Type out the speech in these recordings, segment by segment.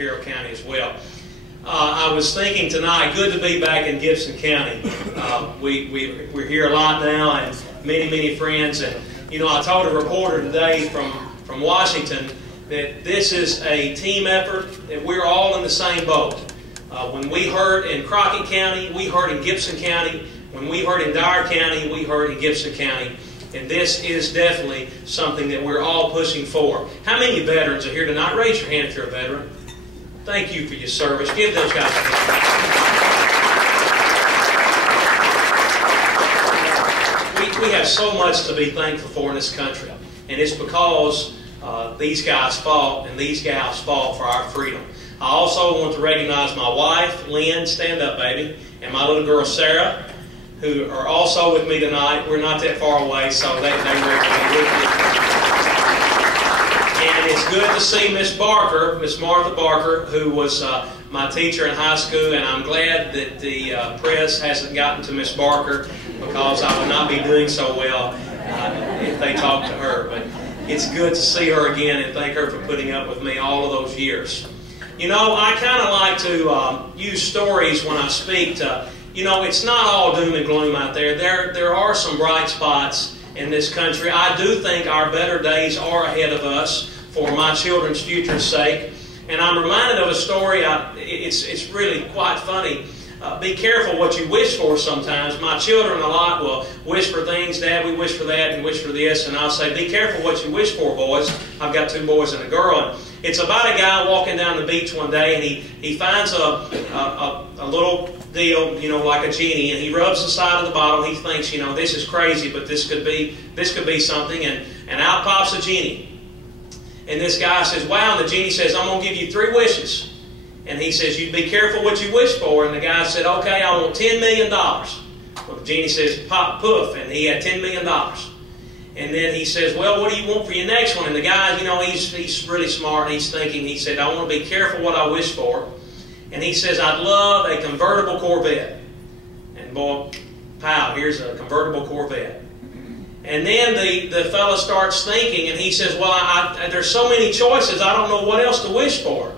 Carroll County as well. I was thinking tonight, good to be back in Gibson County. We're here a lot now, and many friends. And you know, I told a reporter today from Washington that this is a team effort, that we're all in the same boat. When we hurt in Crockett County, we hurt in Gibson County. When we hurt in Dyer County, we hurt in Gibson County. And this is definitely something that we're all pushing for. How many veterans are here tonight? Raise your hand if you're a veteran. Thank you for your service. Give those guys a hand. We have so much to be thankful for in this country. And it's because these guys fought, and these gals fought for our freedom. I also want to recognize my wife, Lynn, stand up, baby, and my little girl, Sarah, who are also with me tonight. We're not that far away, so they were with me. And it's good to see Miss Barker, Miss Martha Barker, who was my teacher in high school, and I'm glad that the press hasn't gotten to Miss Barker, because I would not be doing so well if they talked to her. But it's good to see her again and thank her for putting up with me all of those years. You know, I kind of like to use stories when I speak to, you know, it's not all doom and gloom out there. There are some bright spots in this country. I do think our better days are ahead of us for my children's future's sake. And I'm reminded of a story, it's really quite funny. Be careful what you wish for sometimes. My children a lot will wish for things. Dad, we wish for that and wish for this. And I'll say, be careful what you wish for, boys. I've got 2 boys and a girl. And it's about a guy walking down the beach one day, and he finds a little deal, you know, like a genie, and he rubs the side of the bottle. He thinks, you know, this is crazy, but this could be something. And out pops a genie. And this guy says, wow. And the genie says, I'm going to give you 3 wishes. And he says, you be careful what you wish for. And the guy said, okay, I want $10 million. Well, the genie says, pop, poof, and he had $10 million. And then he says, well, what do you want for your next one? And the guy, you know, he's really smart. He's thinking, he said, I want to be careful what I wish for. And he says, I'd love a convertible Corvette. And boy, pow, here's a convertible Corvette. And then the fella starts thinking, and he says, well, there's so many choices, I don't know what else to wish for.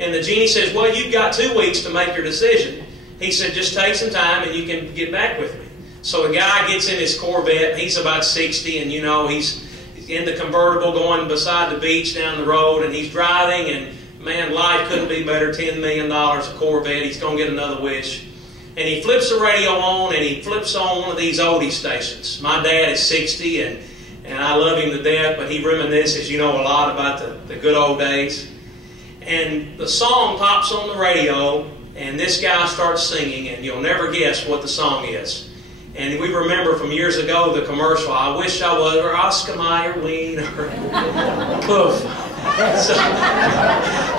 And the genie says, well, you've got 2 weeks to make your decision. He said, just take some time and you can get back with me. So the guy gets in his Corvette. He's about 60, and you know, he's in the convertible going beside the beach down the road, and he's driving, and man, life couldn't be better. $10 million, a Corvette. He's going to get another wish. And he flips the radio on, and he flips on one of these oldie stations. My dad is 60, and I love him to death, but he reminisces, you know, a lot about the good old days. And the song pops on the radio, and this guy starts singing, and you'll never guess what the song is. And we remember from years ago the commercial, I wish I was Oscar Mayer Wiener. Poof.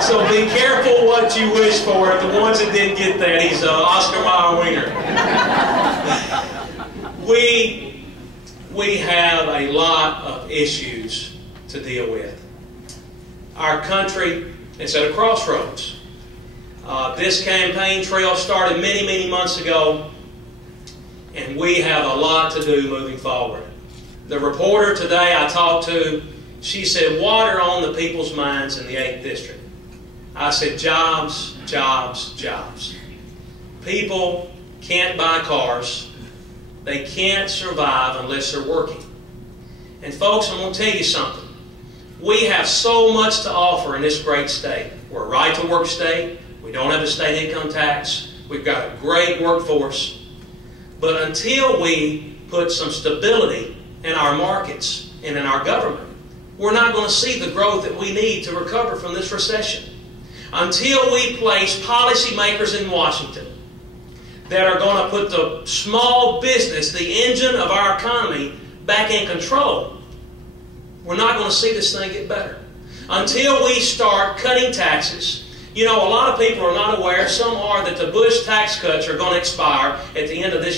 So be careful what you wish for. The ones that didn't get that, he's Oscar Mayer Wiener. We have a lot of issues to deal with. Our country is at a crossroads. This campaign trail started many months ago, and we have a lot to do moving forward. The reporter today I talked to, she said, what are on the people's minds in the 8th District? I said, jobs, jobs, jobs. People can't buy cars. They can't survive unless they're working. And folks, I'm going to tell you something. We have so much to offer in this great state. We're a right-to-work state. We don't have a state income tax. We've got a great workforce. But until we put some stability in our markets and in our government, we're not going to see the growth that we need to recover from this recession. Until we place policymakers in Washington that are going to put the small business, the engine of our economy, back in control, we're not going to see this thing get better. Until we start cutting taxes. You know, a lot of people are not aware, some are, that the Bush tax cuts are going to expire at the end of this year.